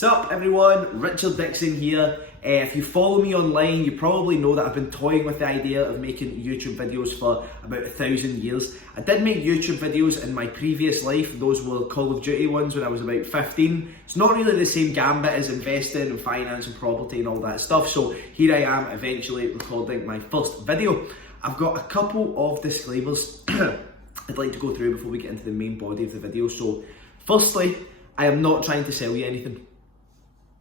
Sup everyone, Richard Dixon here. If you follow me online, you probably know that I've been toying with the idea of making YouTube videos for about 1,000 years. I did make YouTube videos in my previous life. Those were Call of Duty ones when I was about 15. It's not really the same gambit as investing and finance and property and all that stuff. So here I am eventually recording my first video. I've got a couple of disclaimers I'd like to go through before we get into the main body of the video. So firstly, I am not trying to sell you anything.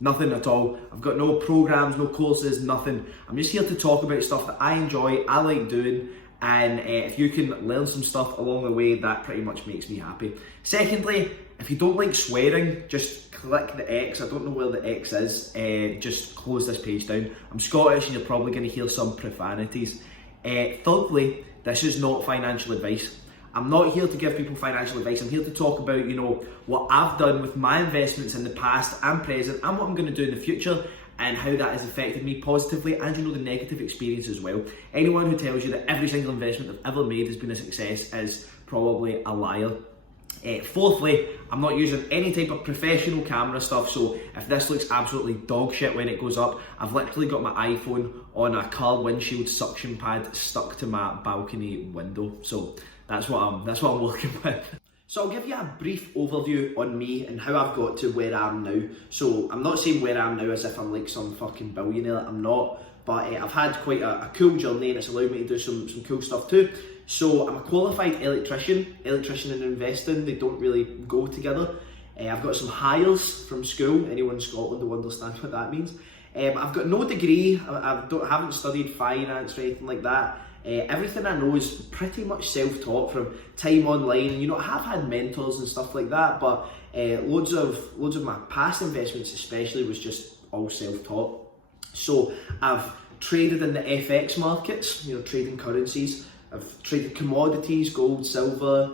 Nothing at all. I've got no programs, no courses, nothing. I'm just here to talk about stuff that I enjoy, I like doing, and if you can learn some stuff along the way, that pretty much makes me happy. Secondly, if you don't like swearing, just click the X. I don't know where the X is. Just close this page down. I'm Scottish and you're probably going to hear some profanities. Thirdly, this is not financial advice. I'm not here to give people financial advice. I'm here to talk about, what I've done with my investments in the past and present and what I'm going to do in the future and how that has affected me positively and, the negative experience as well. Anyone who tells you that every single investment I've ever made has been a success is probably a liar. Fourthly, I'm not using any type of professional camera stuff, so if this looks absolutely dog shit when it goes up, I've literally got my iPhone on a car windshield suction pad stuck to my balcony window. So that's what I'm working with. So I'll give you a brief overview on me and how I've got to where I am now. So I'm not saying where I am now as if I'm like some fucking billionaire, I'm not, but I've had quite a cool journey and it's allowed me to do some cool stuff too. So I'm a qualified electrician and investing, they don't really go together. I've got some hires from school, anyone in Scotland will understand what that means. I've got no degree, I haven't studied finance or anything like that. Everything I know is pretty much self-taught from time online, and I have had mentors and stuff like that, but loads of my past investments especially was just all self-taught. So I've traded in the FX markets, trading currencies. I've traded commodities, gold, silver,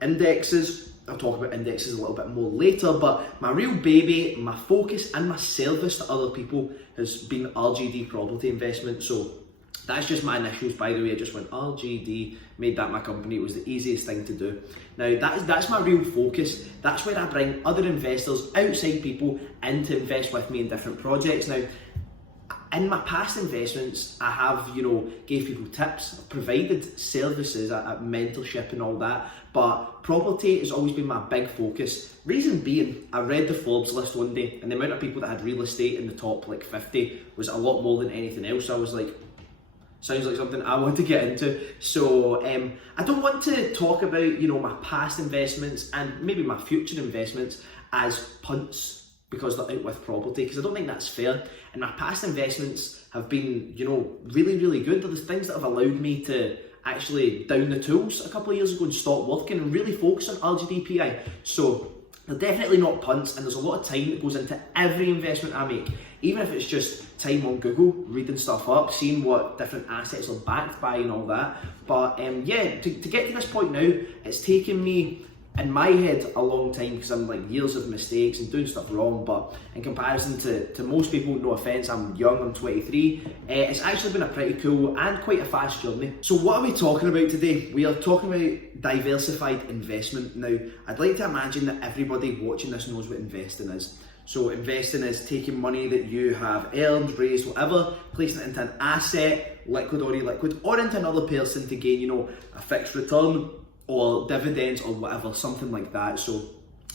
indexes. I'll talk about indexes a little bit more later, but my real baby, my focus and my service to other people has been RGD property investment. So that's just my initials, by the way. I just went RGD, made that my company. It was the easiest thing to do. Now that's my real focus. That's where I bring other investors, outside people, in to invest with me in different projects. Now, in my past investments, I have, gave people tips, provided services, mentorship and all that, but property has always been my big focus. Reason being, I read the Forbes list one day and the amount of people that had real estate in the top 50 was a lot more than anything else. So I was like, sounds like something I want to get into. So I don't want to talk about, my past investments and maybe my future investments as punts because they're out with property, because I don't think that's fair. And my past investments have been, really, really good. There's things that have allowed me to actually down the tools a couple of years ago and stop working and really focus on RGDPI. So they're definitely not punts, and there's a lot of time that goes into every investment I make, even if it's just time on Google, reading stuff up, seeing what different assets are backed by and all that. But to get to this point now, it's taken me, in my head, a long time, because I'm like years of mistakes and doing stuff wrong, but in comparison to most people, no offense, I'm young, I'm 23, it's actually been a pretty cool and quite a fast journey. So what are we talking about today? We are talking about diversified investment. Now, I'd like to imagine that everybody watching this knows what investing is. So investing is taking money that you have earned, raised, whatever, placing it into an asset, liquid or illiquid, or into another person to gain, a fixed return, or dividends or whatever, something like that. So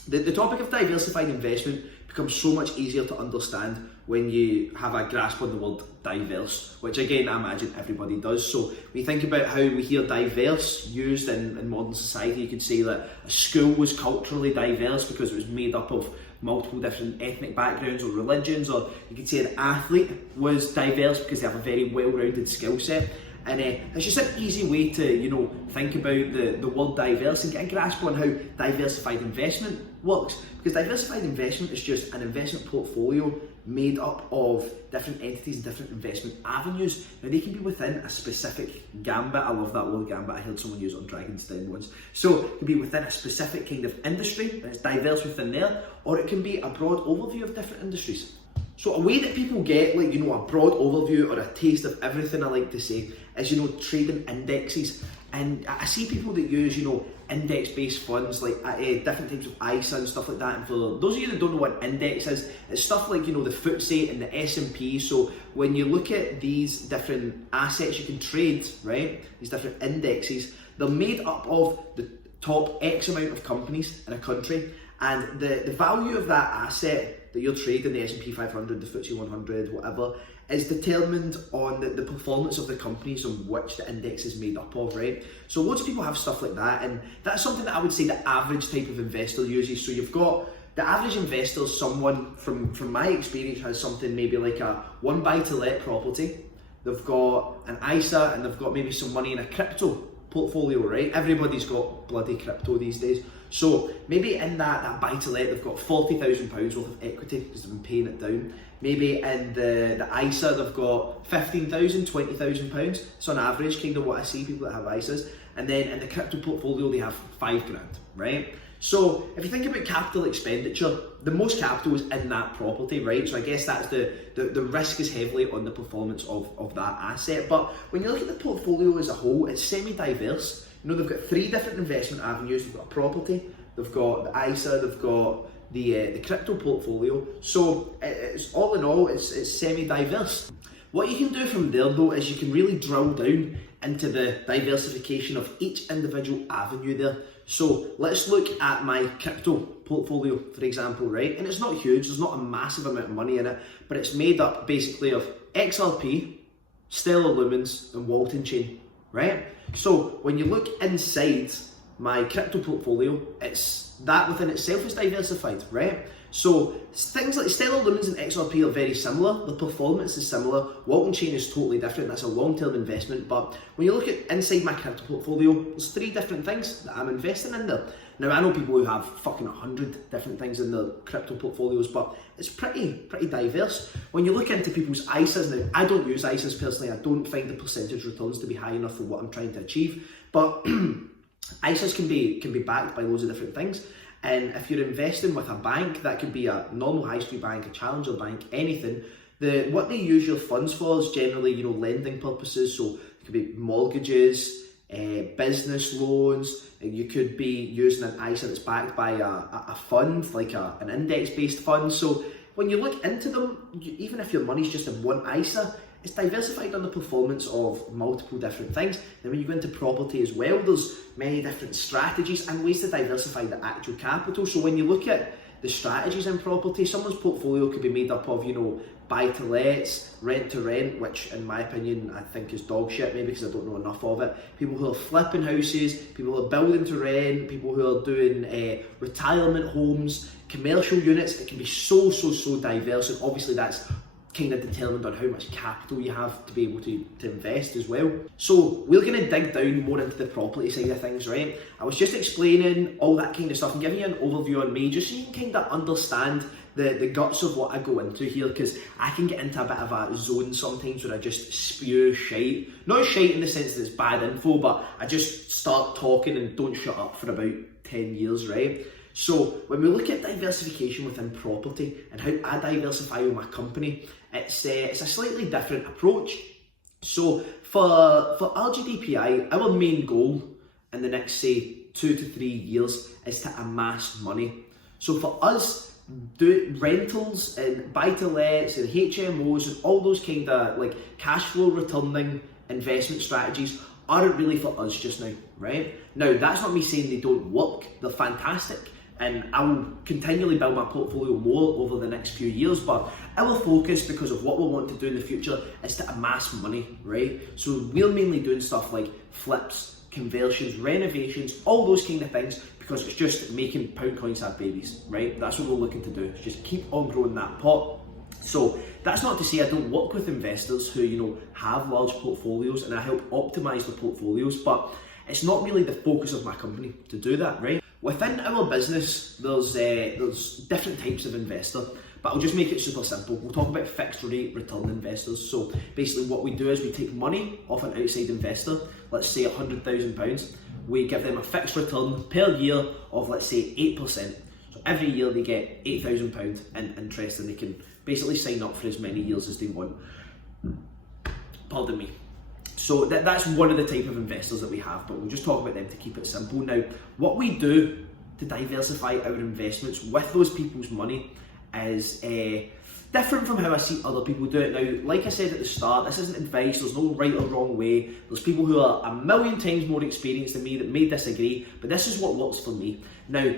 the topic of diversified investment becomes so much easier to understand when you have a grasp on the word diverse, which again, I imagine everybody does. So we think about how we hear diverse used in modern society. You could say that a school was culturally diverse because it was made up of multiple different ethnic backgrounds or religions, or you could say an athlete was diverse because they have a very well-rounded skill set. And it's just an easy way to, think about the word diverse and get a grasp on how diversified investment works. Because diversified investment is just an investment portfolio made up of different entities and different investment avenues. Now, they can be within a specific gambit. I love that word gambit. I heard someone use it on Dragon's Den once. So it can be within a specific kind of industry, and it's diverse within there, or it can be a broad overview of different industries. So a way that people get a broad overview or a taste of everything, I like to say, is, you know, trading indexes. And I see people that use, you know, index-based funds like different types of ISA and stuff like that. And for those of you that don't know what index is, it's stuff like, you know, the FTSE and the S&P. So when you look at these different assets you can trade, right, these different indexes, they're made up of the top X amount of companies in a country, and the value of that asset that you're trading, the S&P 500, the FTSE 100, whatever, is determined on the performance of the companies on which the index is made up of, right? So loads of people have stuff like that, and that's something that I would say the average type of investor uses. So you've got the average investor, someone from my experience has something maybe like a one buy-to-let property, they've got an ISA, and they've got maybe some money in a crypto portfolio, right? Everybody's got bloody crypto these days. So maybe in that buy-to-let, they've got £40,000 worth of equity because they've been paying it down. Maybe in the ISA, they've got £15,000, £20,000. So on average, kind of what I see people that have ISAs. And then in the crypto portfolio, they have £5,000, right? So if you think about capital expenditure, the most capital is in that property, right? So I guess that's the risk is heavily on the performance of that asset. But when you look at the portfolio as a whole, it's semi-diverse. You know, they've got 3 different investment avenues. They've got a property, they've got the ISA, they've got the crypto portfolio. So it's all in all, it's semi-diverse. What you can do from there though is you can really drill down into the diversification of each individual avenue there. So let's look at my crypto portfolio, for example, right? And it's not huge, there's not a massive amount of money in it, but it's made up basically of XRP, Stellar Lumens, and Walton Chain, right? So when you look inside my crypto portfolio, it's that within itself is diversified, right? So things like Stellar Lumens and XRP are very similar, the performance is similar, Walton Chain is totally different, that's a long-term investment, but when you look at inside my crypto portfolio, there's 3 different things that I'm investing in there. Now I know people who have fucking 100 different things in their crypto portfolios, but it's pretty diverse. When you look into people's ISAs, now I don't use ISAs personally, I don't find the percentage returns to be high enough for what I'm trying to achieve, but ISAs can be backed by loads of different things. And if you're investing with a bank, that could be a normal high street bank, a challenger bank, anything. What they use your funds for is generally, you know, lending purposes. So it could be mortgages, business loans. You could be using an ISA that's backed by a fund, like an index-based fund. So when you look into them, even if your money's just in one ISA, it's diversified on the performance of multiple different things. Then when you go into property as well, there's many different strategies and ways to diversify the actual capital. So when you look at the strategies in property, someone's portfolio could be made up of, you know, buy-to-lets, rent-to-rent, which in my opinion I think is dog shit, maybe because I don't know enough of it. People who are flipping houses, people who are building to rent, people who are doing retirement homes, commercial units. It can be so diverse, and obviously that's kind of determined on how much capital you have to be able to invest as well. So we're going to dig down more into the property side of things, right? I was just explaining all that kind of stuff and giving you an overview on me just so you can kind of understand the guts of what I go into here, because I can get into a bit of a zone sometimes where I just spew shite. Not shite in the sense that it's bad info, but I just start talking and don't shut up for about 10 years, right? So when we look at diversification within property and how I diversify with my company, it's a slightly different approach. So for RGDPI, our main goal in the next, say, 2 to 3 years is to amass money. So for us, do rentals and buy-to-lets and HMOs and all those kind of like cash flow returning investment strategies aren't really for us just now, right? Now, that's not me saying they don't work, they're fantastic. And I will continually build my portfolio more over the next few years, but our focus, because of what we want to do in the future, is to amass money, right? So we're mainly doing stuff like flips, conversions, renovations, all those kind of things, because it's just making pound coins have babies, right? That's what we're looking to do, just keep on growing that pot. So that's not to say I don't work with investors who, you know, have large portfolios, and I help optimize the portfolios, but it's not really the focus of my company to do that, right? Within our business, there's different types of investor, but I'll just make it super simple. We'll talk about fixed rate return investors. So basically what we do is we take money off an outside investor, let's say £100,000, we give them a fixed return per year of, let's say, 8%. So every year they get £8,000 in interest, and they can basically sign up for as many years as they want. Pardon me. So that's one of the type of investors that we have, but we'll just talk about them to keep it simple. Now, what we do to diversify our investments with those people's money is different from how I see other people do it. Now, like I said at the start, this isn't advice, there's no right or wrong way. There's people who are a million times more experienced than me that may disagree, but this is what works for me. Now,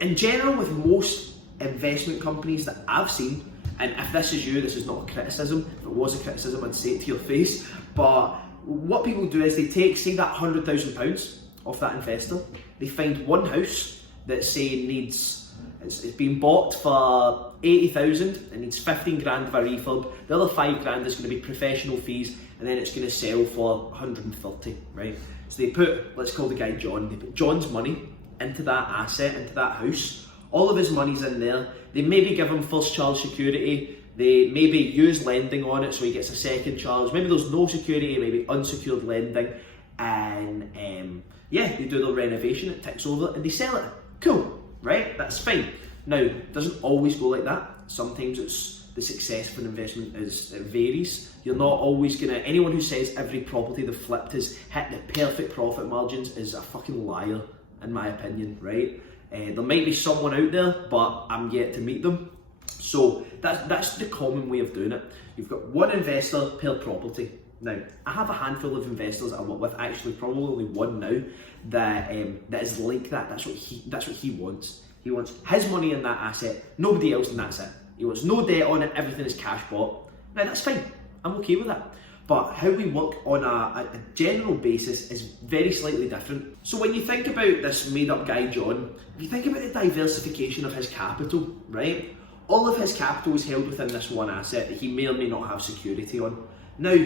in general, with most investment companies that I've seen, and if this is you, this is not a criticism. If it was a criticism, I'd say it to your face. But what people do is they take, say, that £100,000 off that investor, they find one house that, say, it's been bought for 80,000, it needs 15 grand of a refurb, the other 5 grand is going to be professional fees, and then it's going to sell for 130, right? So they put, let's call the guy John, they put John's money into that asset, into that house, all of his money's in there, they maybe give him first charge security, they maybe use lending on it so he gets a second charge, maybe there's no security, maybe unsecured lending, and yeah, they do the renovation, it ticks over, and they sell it. Cool, right? That's fine. Now, it doesn't always go like that. Sometimes it's the success of an investment it varies. You're not always gonna, anyone who says every property they've flipped has hit the perfect profit margins is a fucking liar, in my opinion, right? There might be someone out there, but I'm yet to meet them. So that's the common way of doing it. You've got one investor per property. Now, I have a handful of investors that I work with, actually probably only one now, that is like that. That's what he wants. He wants his money in that asset, nobody else, and that's it. He wants no debt on it, everything is cash bought. Now that's fine, I'm okay with that. But how we work on a general basis is very slightly different. So when you think about this made up guy John, if you think about the diversification of his capital, right? All of his capital is held within this one asset that he may or may not have security on. Now,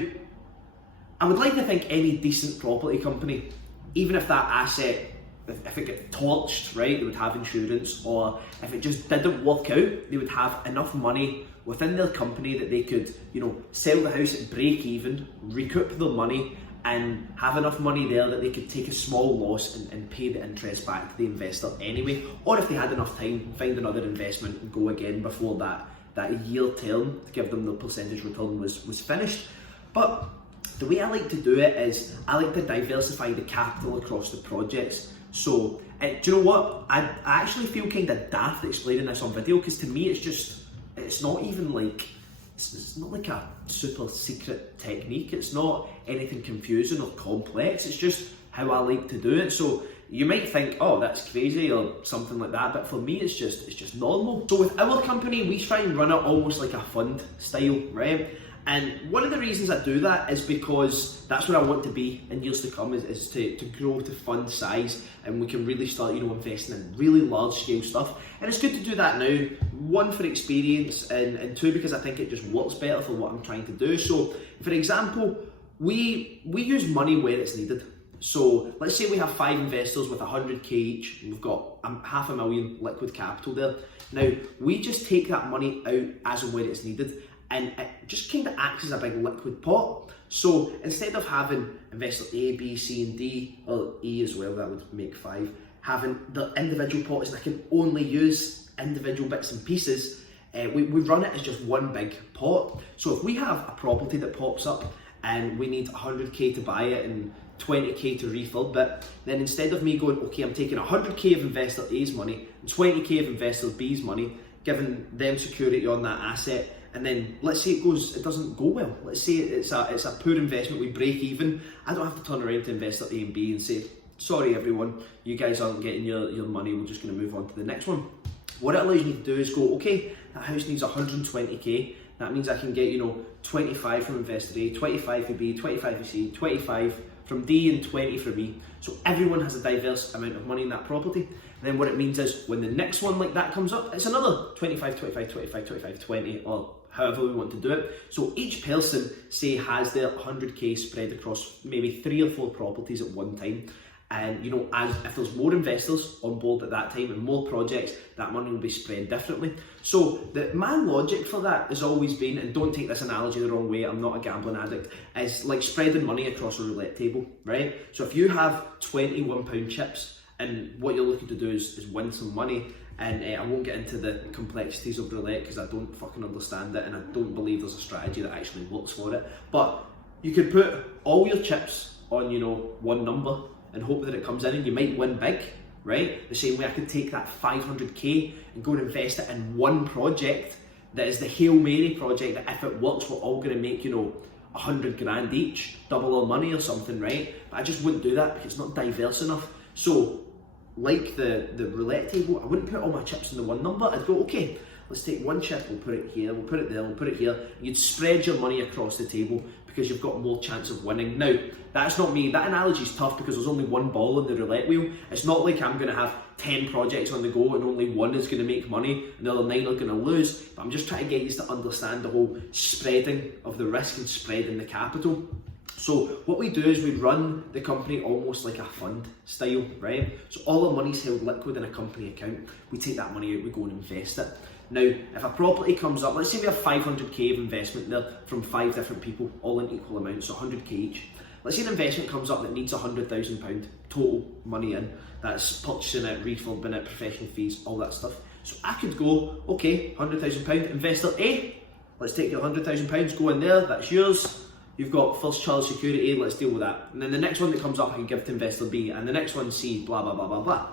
I would like to think any decent property company, even if that asset, if it got torched, right, they would have insurance, or if it just didn't work out, they would have enough money within their company that they could, sell the house at break even, recoup their money, and have enough money there that they could take a small loss and pay the interest back to the investor anyway. Or if they had enough time, find another investment and go again before that year term to give them the percentage return was finished. But the way I like to do it is I like to diversify the capital across the projects. So, do you know what? I actually feel kind of daft explaining this on video, because to me it's not even like, it's not like a super secret technique. It's not anything confusing or complex. It's just how I like to do it. So you might think, oh, that's crazy or something like that, but for me it's just normal. So with our company, we try and run it almost like a fund style, right? And one of the reasons I do that is because that's where I want to be in years to come, is to grow to fund size, and we can really start, investing in really large scale stuff. And it's good to do that now, one, for experience, and two, because I think it just works better for what I'm trying to do. So for example, we use money where it's needed. So let's say we have 5 investors with 100k each, and we've got $500,000 liquid capital there. Now, we just take that money out as and when it's needed, and it just kind of acts as a big liquid pot. So instead of having investor A, B, C and D, or E as well, that would make 5, having the individual pots that can only use individual bits and pieces, we run it as just one big pot. So if we have a property that pops up and we need 100k to buy it and 20k to refurb it, then instead of me going, okay, I'm taking 100k of investor A's money and 20k of investor B's money, giving them security on that asset, and then let's say it doesn't go well. Let's say it's a poor investment, we break even. I don't have to turn around to investor A and B and say, sorry everyone, you guys aren't getting your money, we're just going to move on to the next one. What it allows me to do is go, okay, that house needs 120k. That means I can get 25 from investor A, 25 for B, 25 for C, 25 from D, and 20 from E. So everyone has a diverse amount of money in that property. And then what it means is when the next one like that comes up, it's another 25, 25, 25, 25, 20, or however we want to do it. So each person, say, has their 100k spread across maybe 3 or 4 properties at one time. And as if there's more investors on board at that time and more projects, that money will be spread differently. So my logic for that has always been, and don't take this analogy the wrong way, I'm not a gambling addict, is like spreading money across a roulette table, right? So if you have £21 chips and what you're looking to do is win some money, and I won't get into the complexities of roulette because I don't fucking understand it, and I don't believe there's a strategy that actually works for it, but You could put all your chips on, one number and hope that it comes in and you might win big, right? The same way I could take that 500k and go and invest it in one project that is the Hail Mary project that if it works, we're all going to make, 100 grand each, double our money or something, right? But I just wouldn't do that because it's not diverse enough. So, like the roulette table, I wouldn't put all my chips in the one number. I'd go, okay, let's take one chip, we'll put it here, we'll put it there, we'll put it here. And you'd spread your money across the table because you've got more chance of winning. Now, that's not me. That analogy's tough because there's only one ball on the roulette wheel. It's not like I'm going to have 10 projects on the go and only one is going to make money and the other 9 are going to lose. But I'm just trying to get you to understand the whole spreading of the risk and spreading the capital. So what we do is we run the company almost like a fund style, right? So all our money's held liquid in a company account. We take that money out, we go and invest it. Now, if a property comes up, let's say we have 500k of investment there from 5 different people, all in equal amounts, so 100k each. Let's say an investment comes up that needs £100,000 total money in. That's purchasing it, refurbing it, professional fees, all that stuff. So I could go, okay, £100,000, investor A, let's take your £100,000, go in there, that's yours. You've got first charge security, let's deal with that. And then the next one that comes up, I can give to investor B, and the next one C, blah, blah, blah, blah, blah.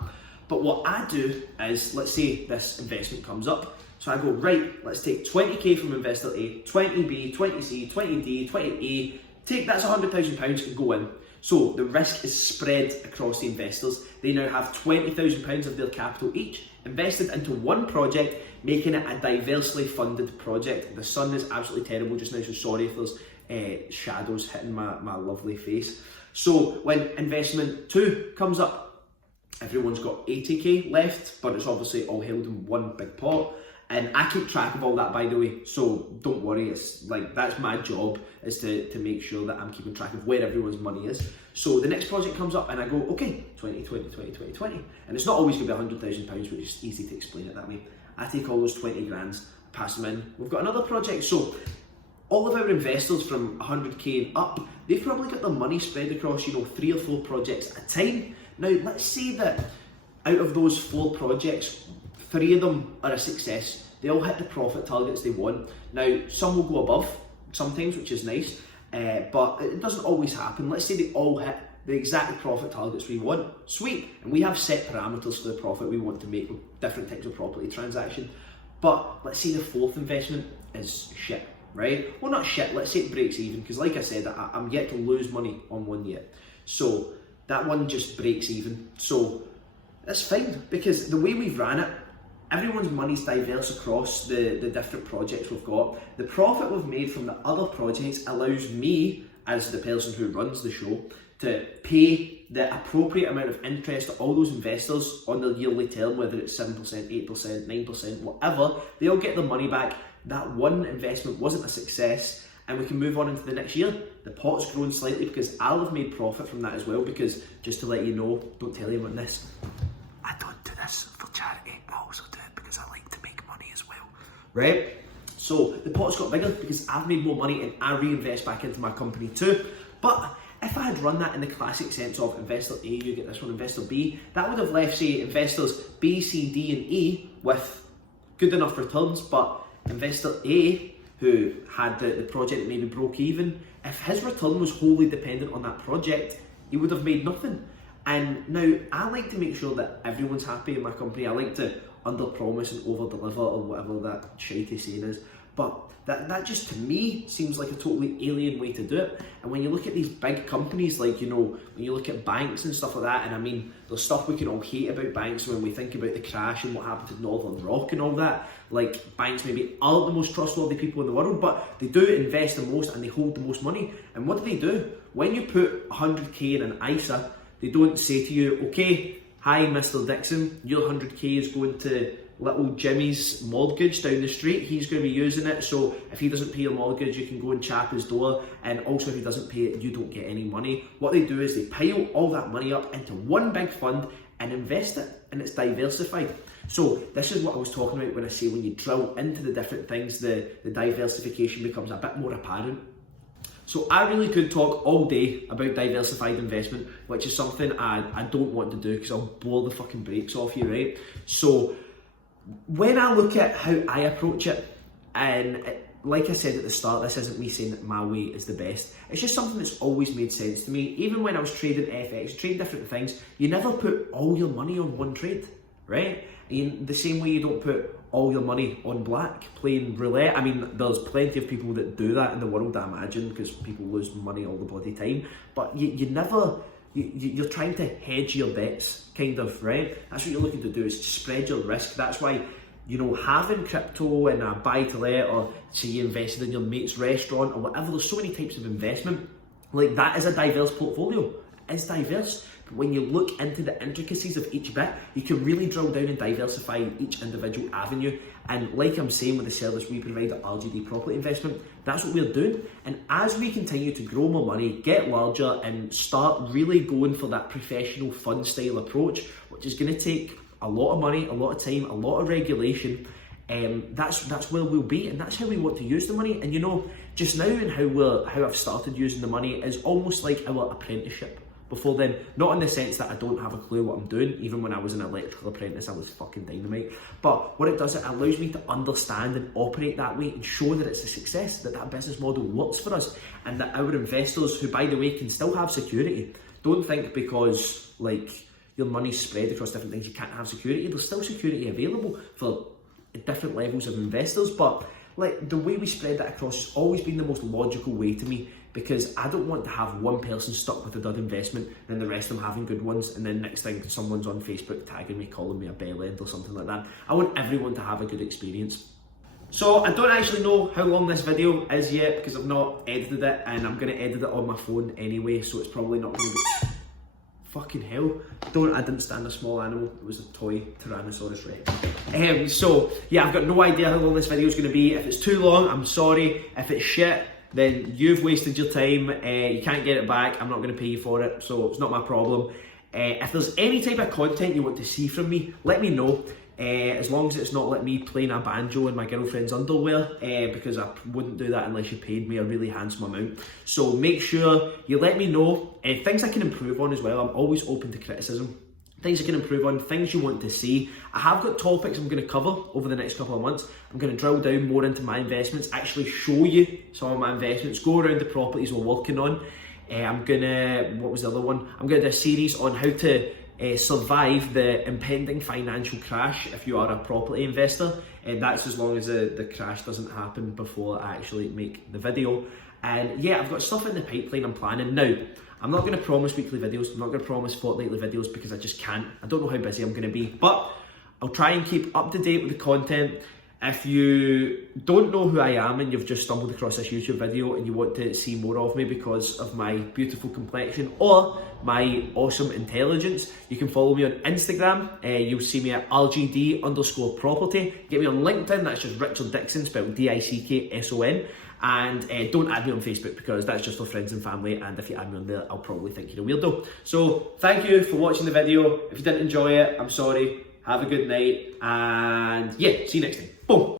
But what I do is, let's say this investment comes up, so I go, right, let's take 20k from investor A, 20B, 20C, 20D, 20A, take that's £100,000 and go in. So the risk is spread across the investors. They now have £20,000 of their capital each invested into one project, making it a diversely funded project. The sun is absolutely terrible just now, so sorry if there's shadows hitting my lovely face. So when investment 2 comes up, everyone's got 80k left, but it's obviously all held in one big pot. And I keep track of all that, by the way, so don't worry, it's like, that's my job, is to make sure that I'm keeping track of where everyone's money is. So the next project comes up and I go, okay, 20, 20, 20, 20, 20. And it's not always going to be £100,000, which is easy to explain it that way. I take all those 20 grands, pass them in, we've got another project. So all of our investors from 100k and up, they've probably got their money spread across, 3 or 4 projects at a time. Now, let's say that out of those 4 projects, 3 of them are a success. They all hit the profit targets they want. Now, some will go above sometimes, which is nice, but it doesn't always happen. Let's say they all hit the exact profit targets we want. Sweet. And we have set parameters for the profit we want to make with different types of property transaction. But let's say the 4th investment is shit, right? Well, not shit, let's say it breaks even, because like I said, I'm yet to lose money on one yet. So that one just breaks even. So that's fine, because the way we've ran it, everyone's money's diverse across the different projects we've got. The profit we've made from the other projects allows me, as the person who runs the show, to pay the appropriate amount of interest to all those investors on their yearly term, whether it's 7%, 8%, 9%, whatever. They all get their money back. That one investment wasn't a success, and we can move on into the next year. The pot's grown slightly because I'll have made profit from that as well, because just to let you know, don't tell anyone this, I don't do this for charity, I also do it because I like to make money as well, right? So the pot's got bigger because I've made more money and I reinvest back into my company too. But if I had run that in the classic sense of investor A, you get this one, investor B, that would have left, say, investors B, C, D and E with good enough returns, but investor A, who had the project that maybe broke even, if his return was wholly dependent on that project, he would have made nothing. And now, I like to make sure that everyone's happy in my company. I like to under-promise and over-deliver, or whatever that shitey saying is. But that just, to me, seems like a totally alien way to do it. And when you look at these big companies, like, when you look at banks and stuff like that, and I mean, there's stuff we can all hate about banks when we think about the crash and what happened to Northern Rock and all that. Like, banks maybe aren't the most trustworthy people in the world, but they do invest the most and they hold the most money. And what do? When you put 100k in an ISA, they don't say to you, okay, hi Mr. Dixon, your 100k is going to little Jimmy's mortgage down the street. He's going to be using it, so if he doesn't pay your mortgage, you can go and chap his door, and also if he doesn't pay it, you don't get any money. What they do is they pile all that money up into one big fund and invest it, and it's diversified. So this is what I was talking about when I say when you drill into the different things, the diversification becomes a bit more apparent. So I really could talk all day about diversified investment, which is something I don't want to do because I'll blow the fucking brakes off you, right? So when I look at how I approach it, and like I said at the start, this isn't me saying that my way is the best. It's just something that's always made sense to me. Even when I was trading FX, trading different things, you never put all your money on one trade, right? In the same way you don't put all your money on black, playing roulette. I mean, there's plenty of people that do that in the world, I imagine, because people lose money all the bloody time. But you never, you're trying to hedge your bets, kind of, right? That's what you're looking to do, is spread your risk. That's why, you know, having crypto in a buy-to-let, or say you invested in your mate's restaurant or whatever, there's so many types of investment. Like, that is a diverse portfolio. It's diverse. But when you look into the intricacies of each bit, you can really drill down and diversify each individual avenue. And like I'm saying with the service we provide at RGD Property Investment, that's what we're doing. And as we continue to grow more money, get larger, and start really going for that professional fund style approach, which is going to take a lot of money, a lot of time, a lot of regulation, that's where we'll be, and that's how we want to use the money. And you know, just now and how I've started using the money is almost like our apprenticeship. Before then, not in the sense that I don't have a clue what I'm doing. Even when I was an electrical apprentice, I was fucking dynamite. But what it does, it allows me to understand and operate that way and show that it's a success, that that business model works for us, and that our investors, who by the way can still have security, don't think because like your money's spread across different things you can't have security. There's still security available for different levels of investors, but like the way we spread that across has always been the most logical way to me, because I don't want to have one person stuck with a dud investment and then the rest of them having good ones, and then next thing someone's on Facebook tagging me, calling me a bell end or something like that. I want everyone to have a good experience. So I don't actually know how long this video is yet, because I've not edited it, and I'm going to edit it on my phone anyway, so it's probably not going to be... Fucking hell. I didn't stand a small animal, it was a toy Tyrannosaurus Rex. So yeah, I've got no idea how long this video is going to be. If it's too long, I'm sorry. If it's shit, then you've wasted your time. You can't get it back. I'm not going to pay you for it, so it's not my problem. If there's any type of content you want to see from me, let me know. As long as it's not like me playing a banjo in my girlfriend's underwear, because I wouldn't do that unless you paid me a really handsome amount. So make sure you let me know things I can improve on as well. I'm always open to criticism. Things I can improve on, things you want to see. I have got topics I'm going to cover over the next couple of months. I'm going to drill down more into my investments, actually show you some of my investments, go around the properties we're working on. What was the other one? I'm going to do a series on how to survive the impending financial crash if you are a property investor, and that's as long as the crash doesn't happen before I actually make the video. And yeah, I've got stuff in the pipeline I'm planning. Now, I'm not going to promise weekly videos, I'm not going to promise fortnightly videos, because I just can't. I don't know how busy I'm going to be, but I'll try and keep up to date with the content. If you don't know who I am and you've just stumbled across this YouTube video and you want to see more of me because of my beautiful complexion or my awesome intelligence, you can follow me on Instagram. You'll see me at RGD_property. Get me on LinkedIn, that's just Richard Dixon, spelled DICKSON. And don't add me on Facebook, because that's just for friends and family, and if you add me on there, I'll probably think you're a weirdo. So thank you for watching the video. If you didn't enjoy it, I'm sorry. Have a good night, and yeah, see you next time. Boom.